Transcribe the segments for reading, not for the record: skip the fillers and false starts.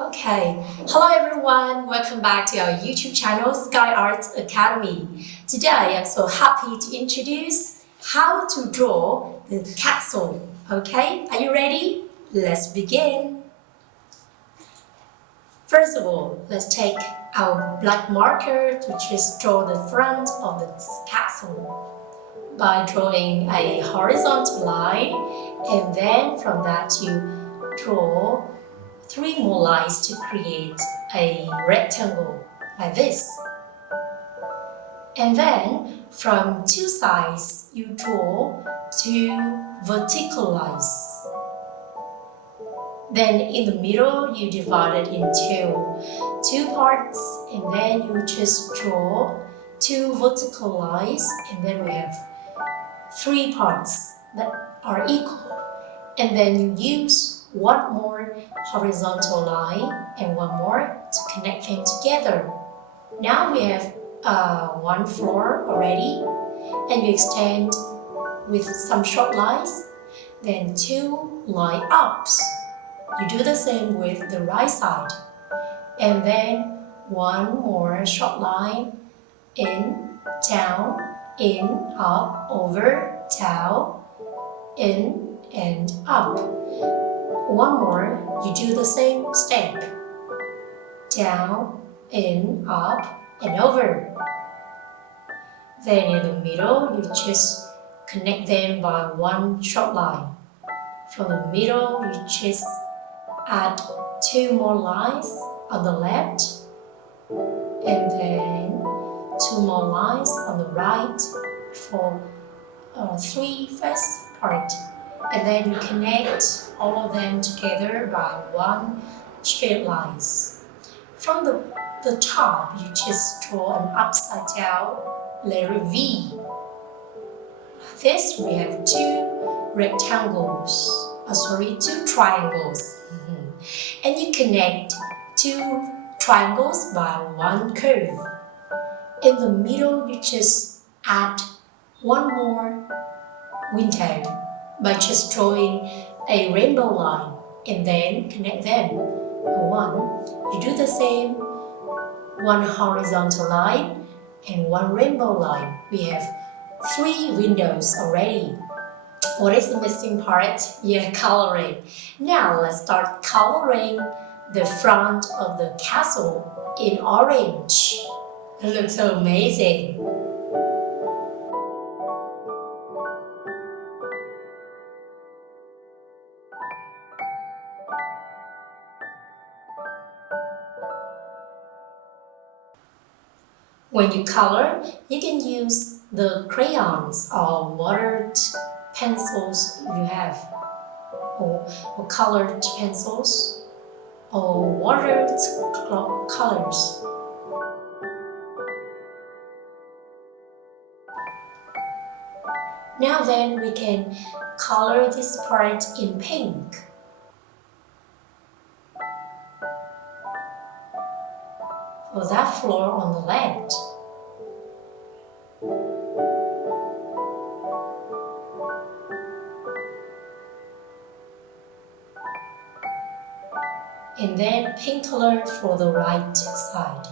Okay, hello everyone, welcome back to our YouTube channel Sky Arts Academy. Today I'm so happy to introduce how to draw the castle. Okay, are you ready? Let's begin. First of all, let's take our black marker to just draw the front of the castle by drawing a horizontal line, and then from that you draw 3 more lines to create a rectangle like this. And then from 2 sides you draw 2 vertical lines. Then in the middle you divide it into 2 parts, and then you just draw 2 vertical lines, and then we have 3 parts that are equal. And then you use 1 more horizontal line and 1 more to connect them together. Now we have 1 floor already, and you extend with some short lines, then 2 line ups. You do the same with the right side, and then 1 more short line, in, down, in, up, over, down, in, and up. 1 more, you do the same step. Down, in, up, and over. Then in the middle, you just connect them by 1 short line. From the middle, you just add 2 more lines on the left, and then 2 more lines on the right for 3 first part. And then you connect all of them together by 1 straight lines. From the top, you just draw an upside down letter V. This we have 2 triangles. And you connect 2 triangles by 1 curve. In the middle, you just add 1 more window by just drawing a rainbow line and then connect them. 1, you do the same, 1 horizontal line and 1 rainbow line. We have 3 windows already. What is the missing part? Yeah, coloring. Now let's start coloring the front of the castle in orange. It looks so amazing. When you color, you can use the crayons or watered pencils you have, or colored pencils, or watered colors. Now then, we can color this part in pink. For that floor on the left. And then pink color for the right side.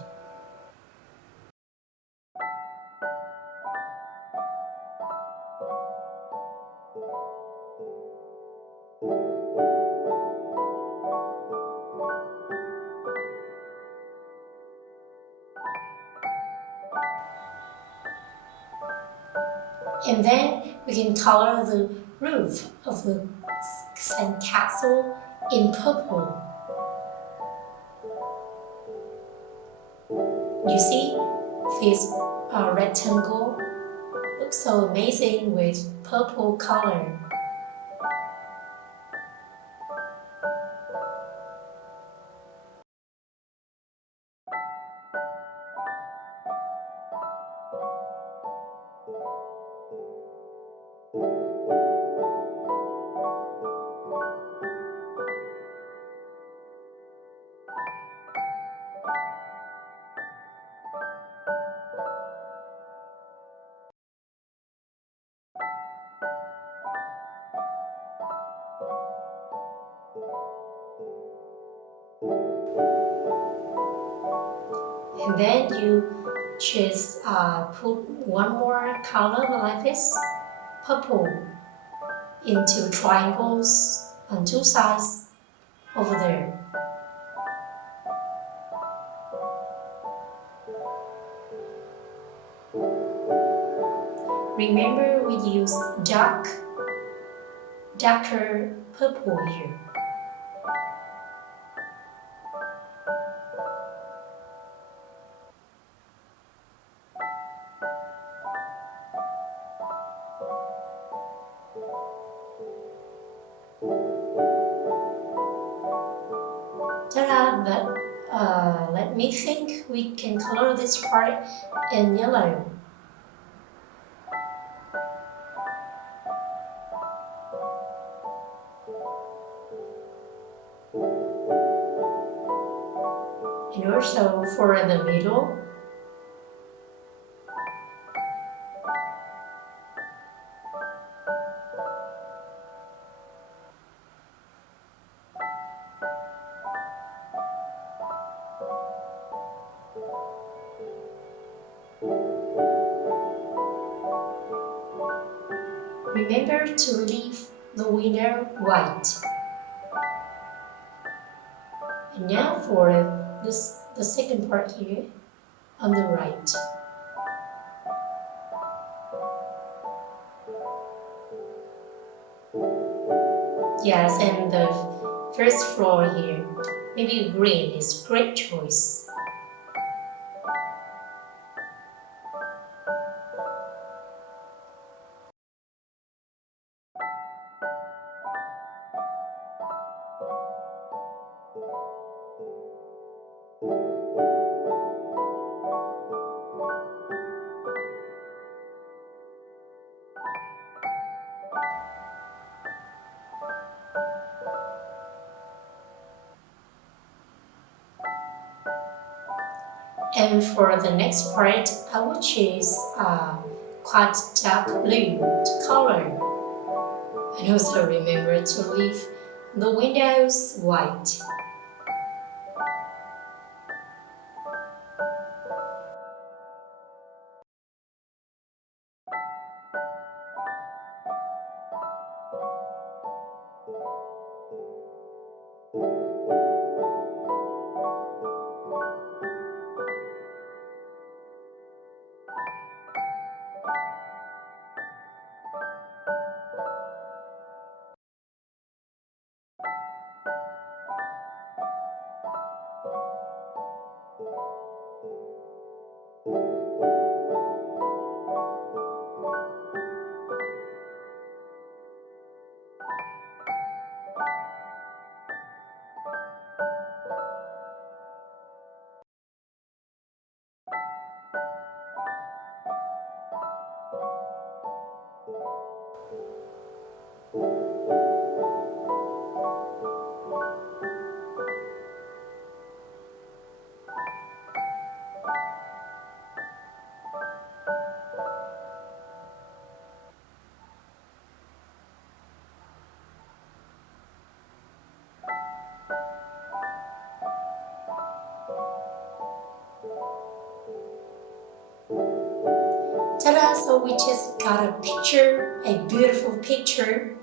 And then we can color the roof of the sandcastle in purple. You see, this rectangle looks so amazing with purple color. And then you just put one more color like this, purple, into triangles on two sides over there. Remember, we use darker purple here. Ta-da! But let me think. We can color this part in yellow. And also for the middle, remember to leave the window white. And now for the second part here on the right. Yes, and the first floor here, maybe green is great choice. And for the next part, I will choose quite dark blue to color. And also remember to leave the windows white. Ta-da! So we just got a picture, a beautiful picture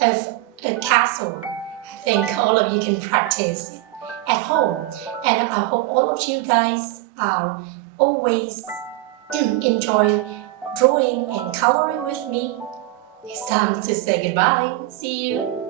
of a castle. I think all of you can practice it at home. And I hope all of you guys are always enjoy drawing and coloring with me. It's time to say goodbye. See you.